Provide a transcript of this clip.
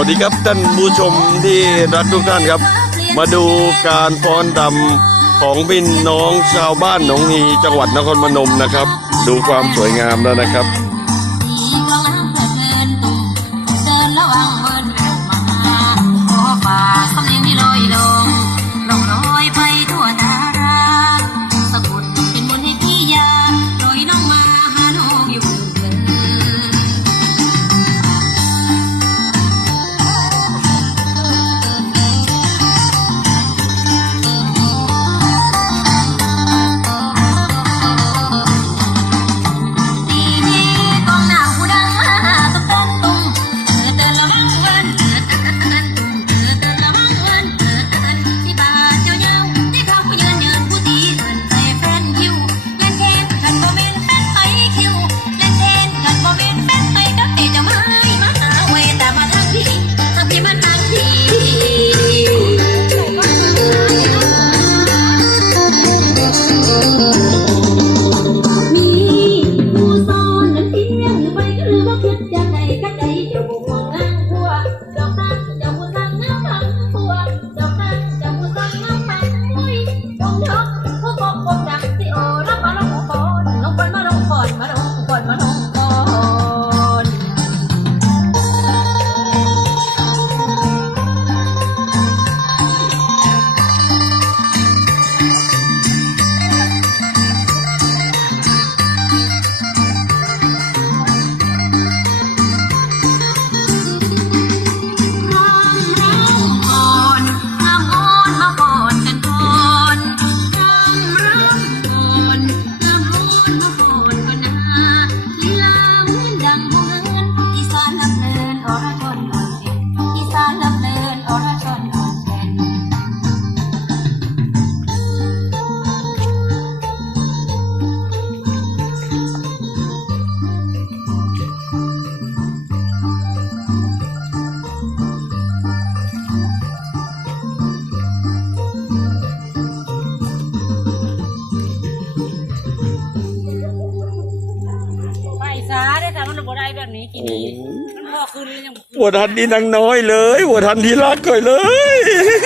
วัสดีครับท่านผู้ชมที่รักทุกท่านครับ มาดูการฟ้อนดำของพี่น้องชาวบ้านหนองฮีจังหวัดนครพนมนะครับ ดูความสวยงามแล้วนะครับ แบบนี้กินนี้มันพอคืนหรือยังปวดทันทีนางน้อยเลยปวดทันทีรักก่อยเลย